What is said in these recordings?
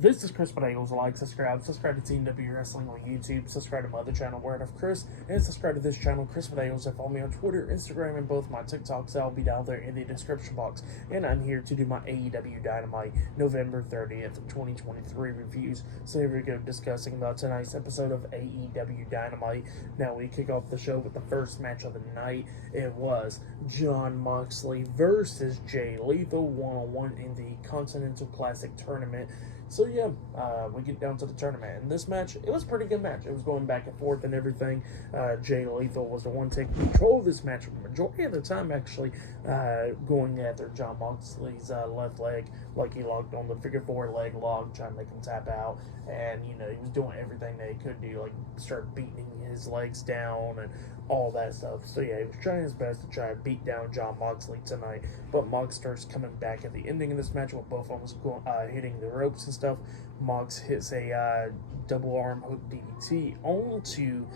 This is Chris Bagels. Like, subscribe to TNW Wrestling on YouTube, subscribe to my other channel, Word of Chris, and subscribe to this channel, Chris Bagels, and follow me on Twitter, Instagram, and both my TikToks. I'll be down there in the description box. And I'm here to do my AEW Dynamite November 30th, 2023 reviews. So here we go, discussing about tonight's episode of AEW Dynamite. Now we kick off the show with the first match of the night. It was Jon Moxley versus Jay Lethal, one-on-one in the Continental Classic Tournament. So yeah, we get down to the tournament. And this match, it was a pretty good match. It was going back and forth and everything. Jay Lethal was the one taking control of this match for the majority of the time, actually, going after Jon Moxley's left leg, like he locked on the figure four leg lock, trying to make him tap out. And, you know, he was doing everything that he could do, like start beating his legs down and all that stuff. So yeah, he was trying his best to try to beat down Jon Moxley tonight. But Mox starts coming back at the ending of this match with both of them hitting the ropes and stuff. Mox hits a double arm hook DDT onto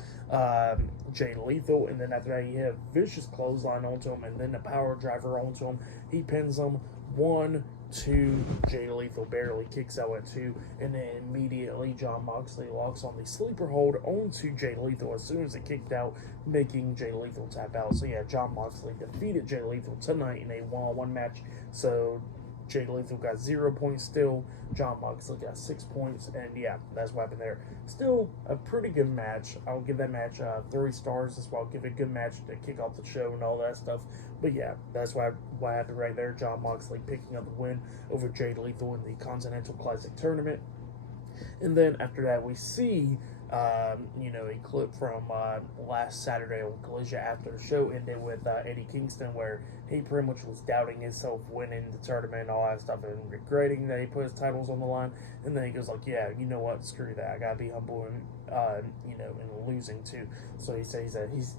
Jay Lethal, and then after that he hit a vicious clothesline onto him, and then a power driver onto him. He pins him 1, 2, Jay Lethal barely kicks out at 2, and then immediately Jon Moxley locks on the sleeper hold onto Jay Lethal as soon as it kicked out, making Jay Lethal tap out. So yeah, Jon Moxley defeated Jay Lethal tonight in a one-on-one match. So Jay Lethal got 0 points still. Jon Moxley got 6 points. And yeah, that's what happened there. Still a pretty good match. I'll give that match 3 stars. That's why I'll give it a good match to kick off the show and all that stuff. But yeah, that's what happened right there. Jon Moxley picking up the win over Jay Lethal in the Continental Classic Tournament. And then after that, we see a clip from last Saturday on Collision after the show ended with Eddie Kingston, where he pretty much was doubting himself winning the tournament and all that stuff and regretting that he put his titles on the line. And then he goes like, yeah, you know what, screw that, I gotta be humble and and losing too. So he says that he's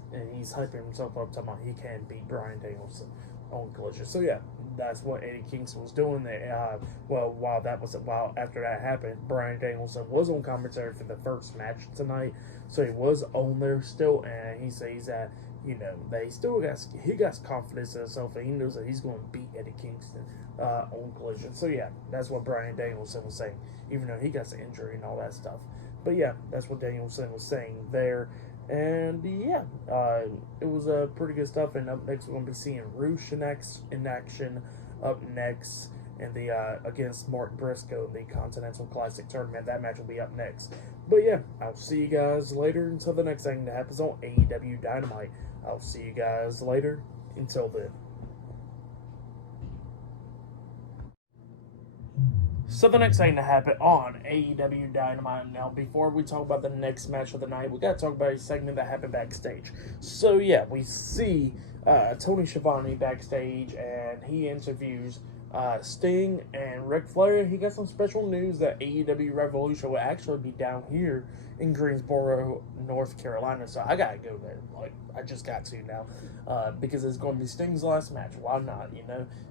hyping himself up, talking about he can beat Bryan Danielson on Collision. So yeah, that's what Eddie Kingston was doing. While after that happened, Bryan Danielson was on commentary for the first match tonight, so he was on there still, and he says that that he got confidence in himself, and he knows that he's going to beat Eddie Kingston on Collision. So yeah, that's what Bryan Danielson was saying, even though he got the injury and all that stuff. But yeah, that's what Danielson was saying there. And yeah, it was pretty good stuff. And up next, we're going to be seeing Roosh in action. Up next, in the against Mark Briscoe, the Continental Classic Tournament. That match will be up next. But yeah, I'll see you guys later until the next thing that happens on AEW Dynamite. I'll see you guys later. Until then. So the next thing to happen on AEW Dynamite. Now, before we talk about the next match of the night, we got to talk about a segment that happened backstage. So yeah, we see Tony Schiavone backstage, and he interviews Sting and Ric Flair. He got some special news that AEW Revolution will actually be down here in Greensboro, North Carolina. So I gotta go there. Like, I just got to now, because it's going to be Sting's last match. Why not,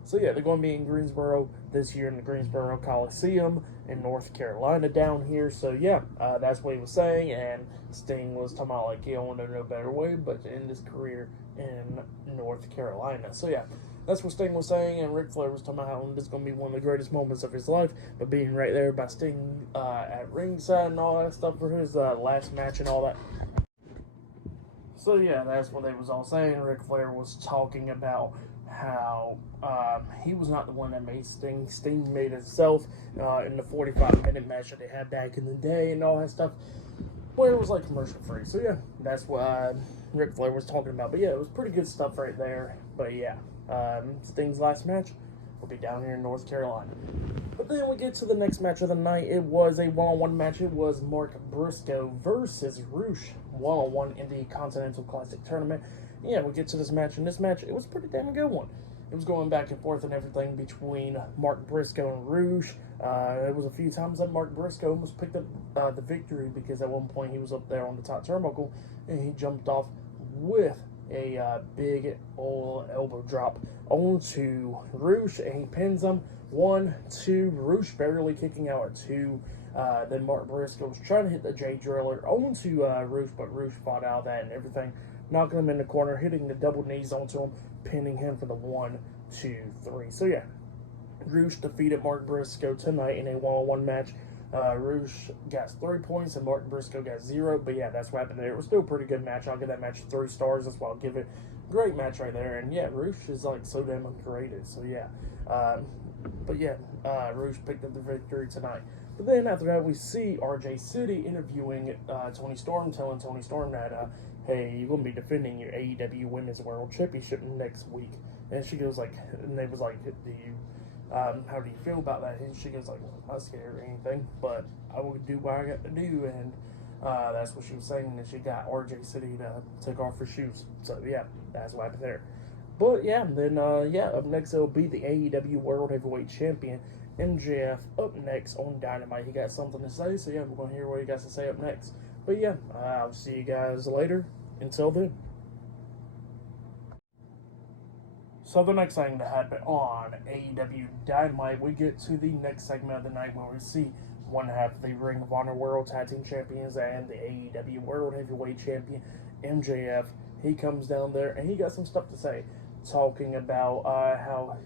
So yeah, they're going to be in Greensboro this year in the Greensboro Coliseum in North Carolina down here. So yeah, that's what he was saying. And Sting was talking about like he don't want to know a better way but to end his career in North Carolina. So yeah, that's what Sting was saying, and Ric Flair was talking about how this is going to be one of the greatest moments of his life, but being right there by Sting at ringside and all that stuff for his last match and all that. So yeah, that's what they was all saying. Ric Flair was talking about how he was not the one that made Sting. Sting made himself in the 45-minute match that they had back in the day and all that stuff, where it was like commercial free. So yeah, that's what Ric Flair was talking about. But yeah, it was pretty good stuff right there. But yeah, Sting's last match will be down here in North Carolina. But then we get to the next match of the night. It was a one-on-one match. It was Mark Briscoe versus Roosh, one-on-one in the Continental Classic Tournament. Yeah, we get to this match, and this match, it was a pretty damn good one. It was going back and forth and everything between Mark Briscoe and Roosh. There was a few times that Mark Briscoe almost picked up the victory, because at one point he was up there on the top turnbuckle, and he jumped off with a big old elbow drop onto Roosh, and he pins him 1, 2. Roosh barely kicking out at 2. Then Mark Briscoe was trying to hit the J Driller onto Roosh, but Roosh fought out of that and everything, knocking him in the corner, hitting the double knees onto him, pinning him for the 1, 2, 3. So yeah, Roosh defeated Mark Briscoe tonight in a one-on-one match. Roosh got 3 points and Martin Briscoe got 0. But yeah, that's what happened there. It was still a pretty good match. I'll give that match 3 stars. That's why I'll give it. Great match right there. And yeah, Roosh is like so damn underrated. So yeah. But yeah, Roosh picked up the victory tonight. But then after that, we see RJ City interviewing Tony Storm, telling Tony Storm that, hey, you're going to be defending your AEW Women's World Championship next week. And she goes like, and they was like, how do you feel about that? And she goes like, well, I'm not scared or anything, but I will do what I got to do. And that's what she was saying, that she got RJ City to take off her shoes. So yeah, that's what happened there. But yeah, then up next it'll be the AEW World Heavyweight Champion MJF up next on Dynamite. He got something to say, so yeah, we're gonna hear what he got to say up next. But yeah, I'll see you guys later. Until then. So the next thing that happened on AEW Dynamite, we get to the next segment of the night where we see one half of the Ring of Honor World Tag Team Champions and the AEW World Heavyweight Champion MJF. He comes down there and he got some stuff to say, talking about how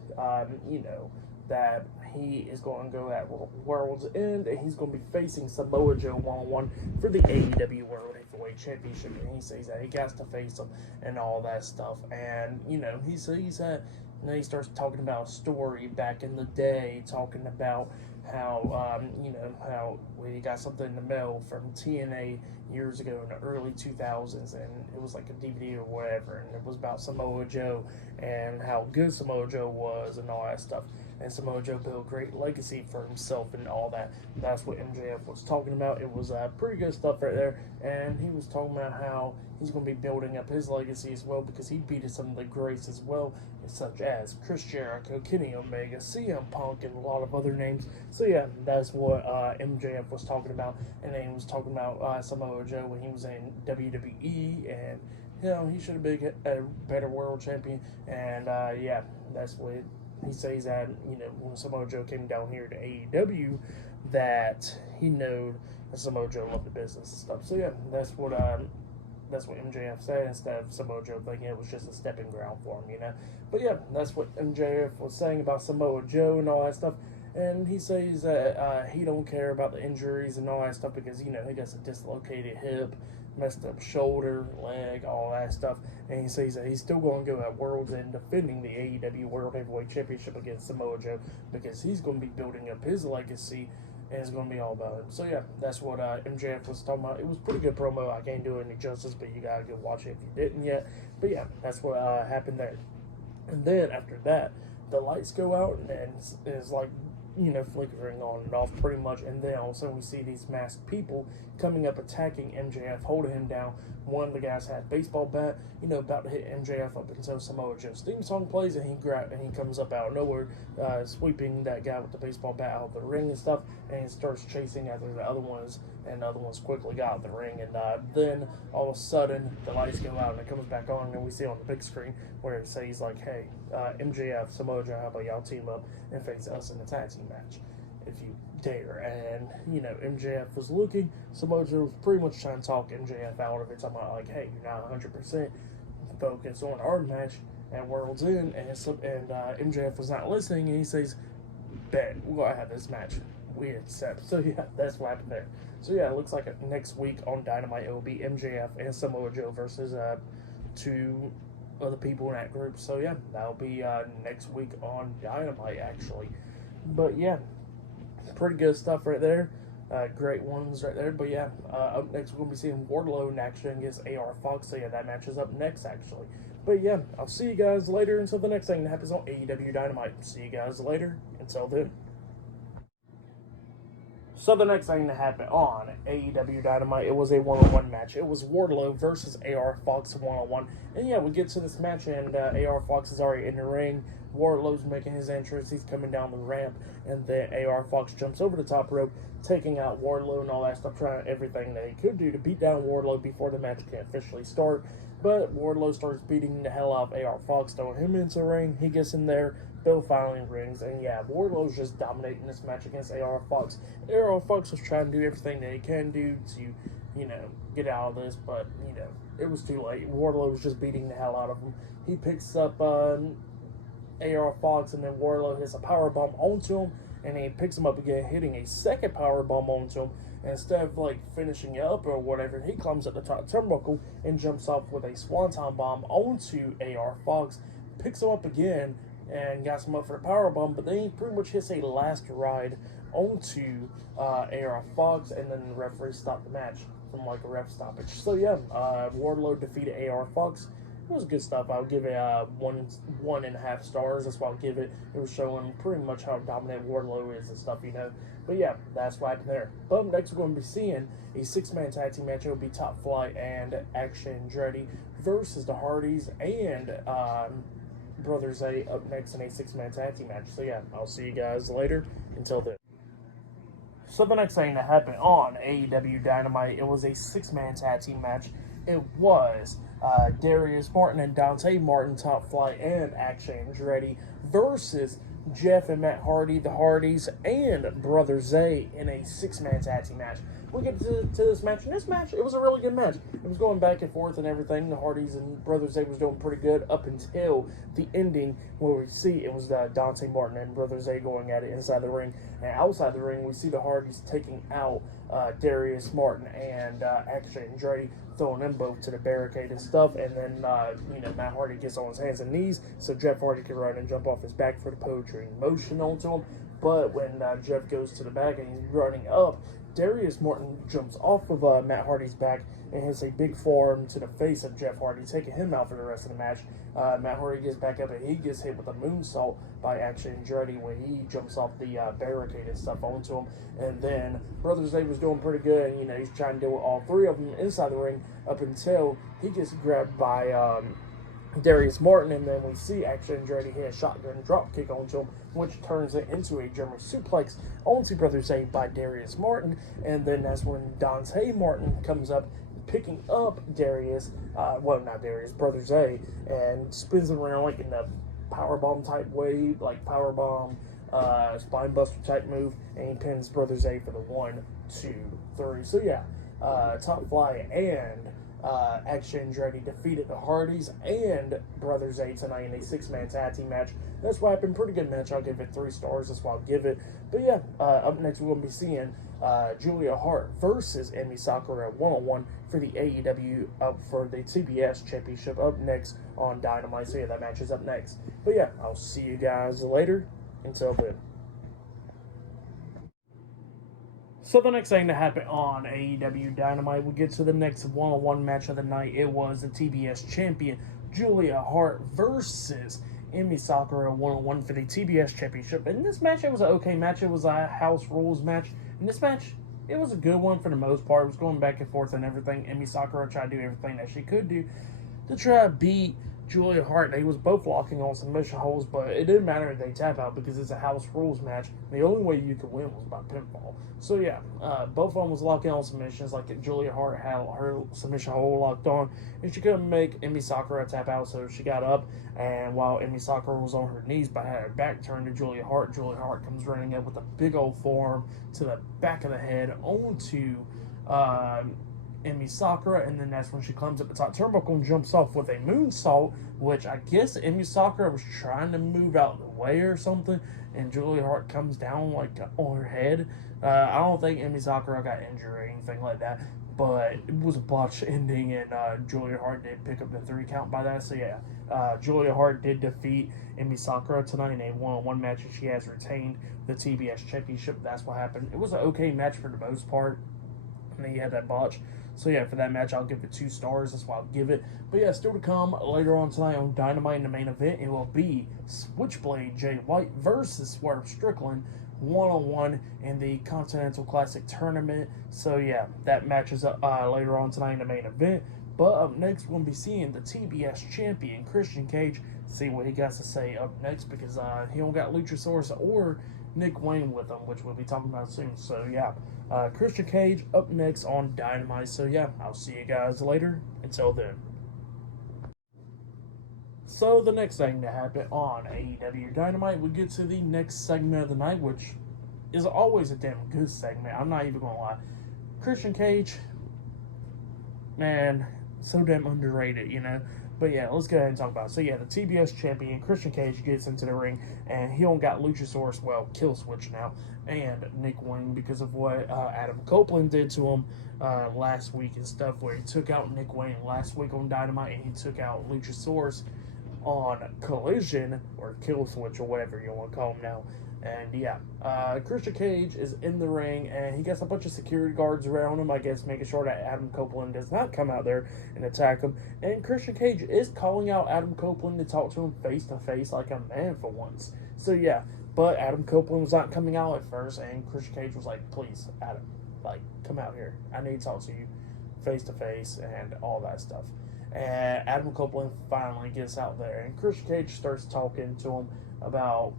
that he is going to go at World's End and he's going to be facing Samoa Joe one-on-one for the AEW World Heavyweight Championship. And he says that he got to face him and all that stuff. And he says that. And then he starts talking about a story back in the day, talking about how how we got something in the mail from TNA years ago in the early 2000s, and it was like a DVD or whatever, and it was about Samoa Joe and how good Samoa Joe was and all that stuff. And Samoa Joe built a great legacy for himself and all that. That's what MJF was talking about. It was pretty good stuff right there. And he was talking about how he's going to be building up his legacy as well, because he beat some of the greats as well, such as Chris Jericho, Kenny Omega, CM Punk, and a lot of other names. So yeah, that's what MJF was talking about. And then he was talking about Samoa Joe when he was in WWE, and he should have been a better world champion. And yeah, that's what he says, that when Samoa Joe came down here to AEW, that he knew that Samoa Joe loved the business and stuff. So yeah, that's what MJF said, instead of Samoa Joe thinking it was just a stepping ground for him, But yeah, that's what MJF was saying about Samoa Joe and all that stuff. And he says that he don't care about the injuries and all that stuff, because he got a dislocated hip, messed up shoulder, leg, all that stuff. And he says that he's still going to go at World's End defending the AEW World Heavyweight Championship against Samoa Joe, because he's going to be building up his legacy, and it's going to be all about him. So yeah, that's what MJF was talking about. It was a pretty good promo. I can't do it any justice, but you got to go watch it if you didn't yet. But yeah, that's what happened there. And then after that, the lights go out, and it's like, flickering on and off pretty much. And then all of a sudden we see these masked people coming up, attacking MJF, holding him down. One of the guys had a baseball bat, about to hit MJF up until Samoa Joe's theme song plays, and he comes up out of nowhere, sweeping that guy with the baseball bat out of the ring and stuff, and he starts chasing after the other ones, and the other ones quickly got out of the ring. And then all of a sudden the lights go out and it comes back on, and we see on the big screen where it says like, hey, MJF, Samoa Joe, how about y'all team up and face us in the tag team match if you dare. And MJF was looking, Samoa Joe was pretty much trying to talk MJF out of it, talking about like, hey, you're not 100% focused on our match at World's End. And MJF was not listening, and he says, bet, we're gonna have this match, we accept. So yeah, that's what happened there. So yeah, it looks like next week on Dynamite it will be MJF and Samoa Joe versus two other people in that group. So yeah, that'll be next week on Dynamite actually. But yeah, pretty good stuff right there. Great ones right there. But yeah, up next we're going to be seeing Wardlow in action against AR Fox. So yeah, that match is up next actually. But yeah, I'll see you guys later until the next thing that happens on AEW Dynamite. See you guys later. Until then. So the next thing that happened on AEW Dynamite, it was a one-on-one match. It was Wardlow versus AR Fox one-on-one. And yeah, we get to this match, and AR Fox is already in the ring. Wardlow's making his entrance. He's coming down the ramp, and then AR Fox jumps over the top rope, taking out Wardlow and all that stuff, trying everything that he could do to beat down Wardlow before the match can officially start. But Wardlow starts beating the hell out of AR Fox, throwing him into the ring. He gets in there. Bell finally rings, and yeah, Wardlow's just dominating this match against AR Fox. AR Fox was trying to do everything that he can do to, get out of this, but, it was too late. Wardlow was just beating the hell out of him. He picks up AR Fox, and then Wardlow hits a powerbomb onto him, and he picks him up again, hitting a second power bomb onto him. And instead of like finishing it up or whatever, he climbs up the top turnbuckle and jumps off with a swanton bomb onto AR Fox, picks him up again, and got him up for the power bomb. But then he pretty much hits a last ride onto AR Fox, and then the referee stopped the match from like a ref stoppage. So yeah, Wardlow defeated AR Fox. It was good stuff. I'll give it 1.5 stars. That's what I'll give it. It was showing pretty much how dominant Wardlow is and stuff, you know. But yeah, that's what happened there. But next we're going to be seeing a 6-man tag team match. It will be Top Flight and Action Andretti versus the Hardys and Brother Zay up next in a 6-man tag team match. So yeah, I'll see you guys later. Until then. So the next thing that happened on AEW Dynamite, it was a 6-man tag team match. It was Darius Martin and Dante Martin, Top Flight and Action Andretti versus Jeff and Matt Hardy, the Hardys, and Brother Zay in a 6-man tag team match. We get to this match, and this match, it was a really good match. It was going back and forth and everything. The Hardys and Brother Zay was doing pretty good up until the ending, where we see it was Dante Martin and Brother Zay going at it inside the ring. And outside the ring, we see the Hardys taking out Darius Martin and Action Andretti, throwing them both to the barricade and stuff. And then, Matt Hardy gets on his hands and knees so Jeff Hardy can run and jump off his back for the poetry in motion onto him. But when Jeff goes to the back and he's running up, Darius Martin jumps off of Matt Hardy's back and hits a big forearm to the face of Jeff Hardy, taking him out for the rest of the match. Matt Hardy gets back up and he gets hit with a moonsault by Action Andretti when he jumps off the barricade and stuff onto him. And then Brother Zay was doing pretty good, and he's trying to deal with all three of them inside the ring up until he gets grabbed by Darius Martin, and then we see Action Andretti hit a shotgun drop kick onto him, which turns it into a German suplex onto Brother Zay by Darius Martin. And then that's when Dante Martin comes up, picking up Brother Zay, and spins him around like in a powerbomb type way, like powerbomb, spine buster type move, and he pins Brother Zay for the 1, 2, 3. So yeah, Top Fly and Action Andretti defeated the Hardys and Brother Zay tonight in a 6-man tag team match. That's what happened. Pretty good match. I'll give it 3 stars. That's what I'll give it. But yeah, up next we're going to be seeing Julia Hart versus Emi Sakura 1-on-1 for the AEW for the TBS Championship up next on Dynamite. So yeah, that match is up next. But yeah, I'll see you guys later. Until then. So the next thing to happen on AEW Dynamite, we get to the next one-on-one match of the night. It was the TBS champion, Julia Hart versus Emi Sakura 1-on-1 for the TBS championship. And this match, it was an okay match. It was a house rules match. And this match, it was a good one for the most part. It was going back and forth and everything. Emi Sakura tried to do everything that she could do to try to beat Julia Hart. They was both locking on submission holds, but it didn't matter if they tap out because it's a house rules match. The only way you could win was by pinfall. So yeah, both of them was locking on submissions. Like Julia Hart had her submission hold locked on, and she couldn't make Emi Sakura tap out, so she got up. And while Emi Sakura was on her knees but had her back turned to Julia Hart comes running up with a big old forearm to the back of the head onto Emi Sakura, and then that's when she climbs up the top turnbuckle and jumps off with a moonsault, which I guess Emi Sakura was trying to move out of the way or something, and Julia Hart comes down like on her head. I don't think Emi Sakura got injured or anything like that, but it was a botched ending, and Julia Hart did pick up the 3 count by that. So yeah, Julia Hart did defeat Emi Sakura tonight in a 1-on-1 match, and she has retained the TBS championship. That's what happened. It was an okay match for the most part, and then you had that botch. So yeah, for that match, I'll give it 2 stars. That's why I'll give it. But yeah, still to come later on tonight on Dynamite in the main event, it will be Switchblade Jay White versus Swerve Strickland 1-on-1 in the Continental Classic Tournament. So yeah, that match is later on tonight in the main event. But up next, we'll be seeing the TBS champion, Christian Cage, see what he got to say up next, because he don't got Luchasaurus or Nick Wayne with him, which we'll be talking about soon. So yeah, Christian Cage up next on Dynamite. So yeah, I'll see you guys later. Until then. So the next thing to happen on AEW Dynamite, we get to the next segment of the night, which is always a damn good segment. I'm not even going to lie. Christian Cage, man, so damn underrated, But yeah, let's go ahead and talk about it. So yeah, the TBS champion Christian Cage gets into the ring, and he don't got Luchasaurus, well, Kill Switch now, and Nick Wayne because of what Adam Copeland did to him last week and stuff, where he took out Nick Wayne last week on Dynamite, and he took out Luchasaurus on Collision, or Kill Switch, or whatever you want to call him now. And yeah, Christian Cage is in the ring, and he gets a bunch of security guards around him, I guess, making sure that Adam Copeland does not come out there and attack him. And Christian Cage is calling out Adam Copeland to talk to him face to face like a man for once. So yeah, but Adam Copeland was not coming out at first, and Christian Cage was like, please, Adam, like, come out here. I need to talk to you face to face and all that stuff. And Adam Copeland finally gets out there, and Christian Cage starts talking to him about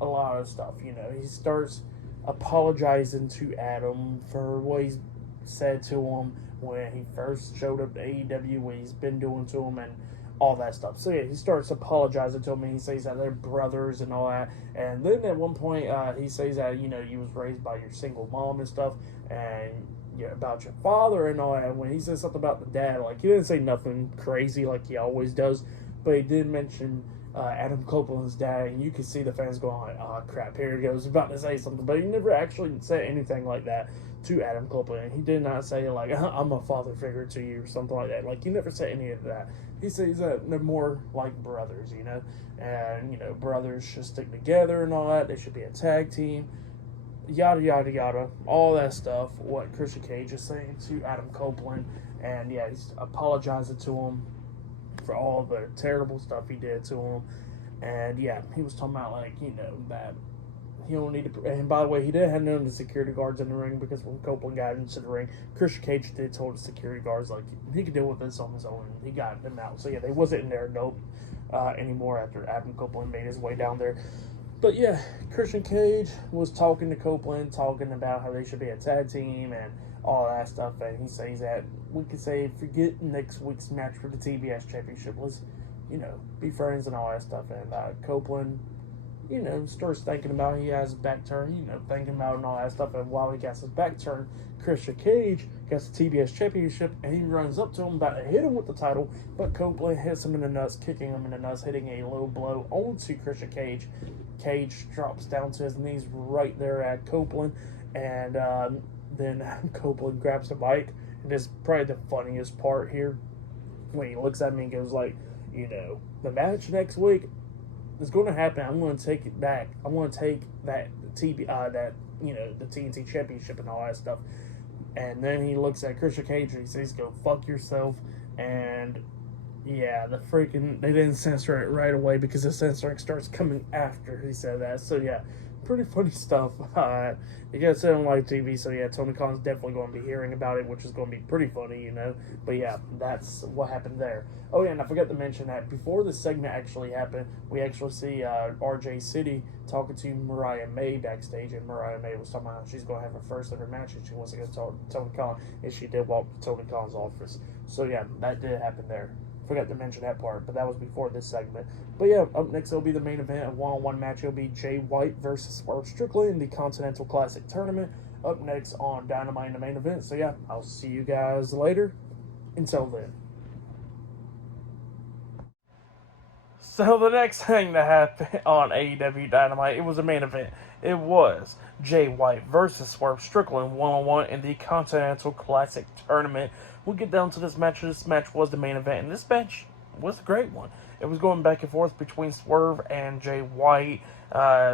a lot of stuff. You know, he starts apologizing to Adam for what he's said to him when he first showed up to AEW, what he's been doing to him, and all that stuff. So yeah, he starts apologizing to him, and he says that they're brothers and all that. And then at one point, he says that, you know, you was raised by your single mom and stuff, and yeah, about your father and all that. When he says something about the dad, like, he didn't say nothing crazy like he always does, but he did mention Adam Copeland's dad, and you could see the fans going like, oh crap, here he goes, about to say something. But he never actually said anything like that to Adam Copeland. He did not say like, I'm a father figure to you, or something like that. Like, he never said any of that. He says that they're more like brothers, you know, and, you know, brothers should stick together and all that. They should be a tag team, yada yada yada, all that stuff. What Christian Cage is saying to Adam Copeland. And yeah, he's apologizing to him for all the terrible stuff he did to him. And yeah, he was talking about, like, you know, that he don't need to. And by the way, he didn't have none of the security guards in the ring, because when Copeland got into the ring, Christian Cage did tell the security guards, like, he could deal with this on his own. He got them out. So yeah, they wasn't in there anymore after Adam Copeland made his way down there. But yeah, Christian Cage was talking to Copeland, talking about how they should be a tag team and all that stuff. And he says that we could say, forget next week's match for the TBS Championship. Let's, you know, be friends and all that stuff. And Copeland, you know, starts thinking about, he has his back turned, you know, thinking about and all that stuff. And while he gets his back turned, Christian Cage gets the TBS Championship, and he runs up to him, about to hit him with the title, but Copeland hits him in the nuts, kicking him in the nuts, hitting a low blow onto Christian Cage. Cage drops down to his knees right there at Copeland, and then Copeland grabs the mic, and this is probably the funniest part here, when he looks at me and goes like, you know, the match next week is going to happen. I'm going to take it back. I'm going to take that that, you know, the TNT Championship and all that stuff. And then he looks at Christian Cage and he says, go fuck yourself. And yeah, they didn't censor it right away, because the censoring starts coming after he said that. So yeah, pretty funny stuff. You guys said on live TV, so yeah, Tony Khan's definitely going to be hearing about it, which is going to be pretty funny, you know. But yeah, that's what happened there. Oh yeah, and I forgot to mention that before this segment actually happened, we actually see RJ City talking to Mariah May backstage, and Mariah May was talking about how she's going to have her first ever match, and she wants to go to Tony Khan, and she did walk to Tony Khan's office. So yeah, that did happen there. Forgot to mention that part, but that was before this segment. But yeah, up next it'll be the main event, a one-on-one match. It'll be Jay White versus Swerve Strickland in the Continental Classic Tournament. Up next on Dynamite in the main event. So yeah, I'll see you guys later. Until then. So the next thing that happened on AEW Dynamite, it was a main event. It was Jay White versus Swerve Strickland one-on-one in the Continental Classic Tournament. We'll get down to this match. This match was the main event, and this match was a great one. It was going back and forth between Swerve and Jay White.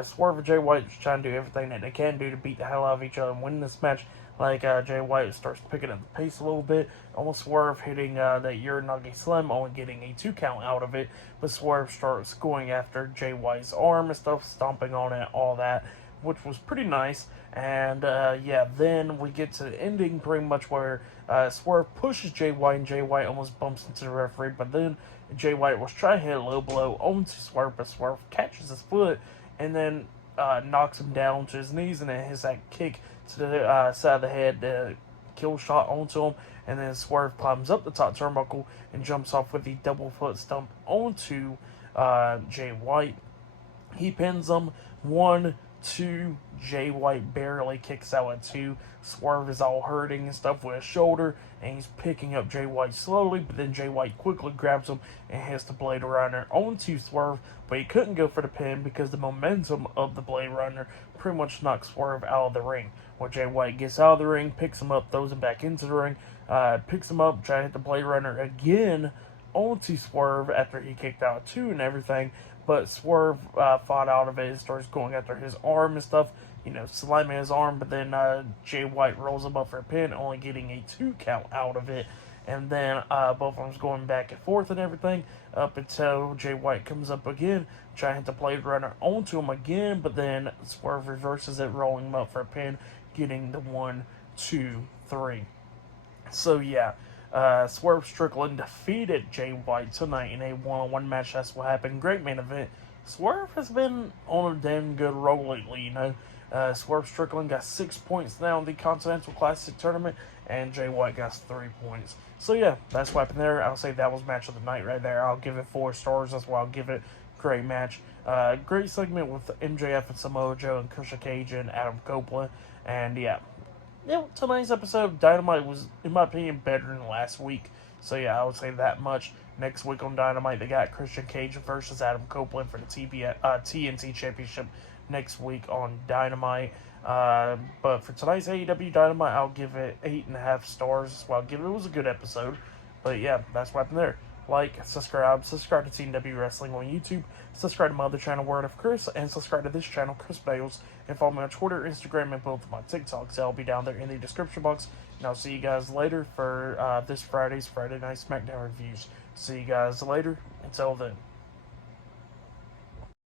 Swerve and Jay White just trying to do everything that they can do to beat the hell out of each other and win this match. Like, Jay White starts picking up the pace a little bit. Almost Swerve hitting that Uranagi Slim, only getting a 2 count out of it. But Swerve starts going after Jay White's arm and stuff, stomping on it, all that, which was pretty nice. And yeah, then we get to the ending pretty much where Swerve pushes Jay White, and Jay White almost bumps into the referee. But then Jay White was trying to hit a low blow onto Swerve, but Swerve catches his foot and then knocks him down to his knees, and then hits that kick to the side of the head, the kill shot onto him. And then Swerve climbs up the top turnbuckle and jumps off with the double foot stomp onto Jay White. He pins him 1, 2, Jay White barely kicks out at 2. Swerve is all hurting and stuff with his shoulder, and he's picking up Jay White slowly, but then Jay White quickly grabs him and hits the Blade Runner onto Swerve, but he couldn't go for the pin because the momentum of the Blade Runner pretty much knocks Swerve out of the ring. When Jay White gets out of the ring, picks him up, throws him back into the ring, picks him up, trying to hit the Blade Runner again onto Swerve after he kicked out 2 and everything, but Swerve fought out of it and starts going after his arm and stuff, slamming his arm, but then Jay White rolls him up for a pin, only getting a 2 count out of it, and then both of them going back and forth and everything, up until Jay White comes up again, trying to hit the Blade Runner onto him again, but then Swerve reverses it, rolling him up for a pin, getting the 1, 2, 3. So yeah, Swerve Strickland defeated Jay White tonight in a one-on-one match. That's what happened. Great main event. Swerve has been on a damn good roll lately, Swerve Strickland got 6 points now in the Continental Classic Tournament, and Jay White got 3 points. So yeah, that's what happened there. I'll say that was match of the night right there. I'll give it 4 stars. That's why I'll give it. Great match. Great segment with MJF and Samoa Joe and Christian Cage and Adam Copeland. And yeah, tonight's episode of Dynamite was, in my opinion, better than last week. So yeah, I would say that much. Next week on Dynamite, they got Christian Cage versus Adam Copeland for the TNT Championship next week on Dynamite. But for tonight's AEW Dynamite, I'll give it 8.5 stars. That's why I'll give it. It was a good episode. But yeah, that's what happened there. Like, subscribe to TNW Wrestling on YouTube, subscribe to my other channel, Word of Chris, and subscribe to this channel, Chris Bales, and follow me on Twitter, Instagram, and both of my TikToks. I'll be down there in the description box, and I'll see you guys later for this Friday Night SmackDown reviews. See you guys later. Until then.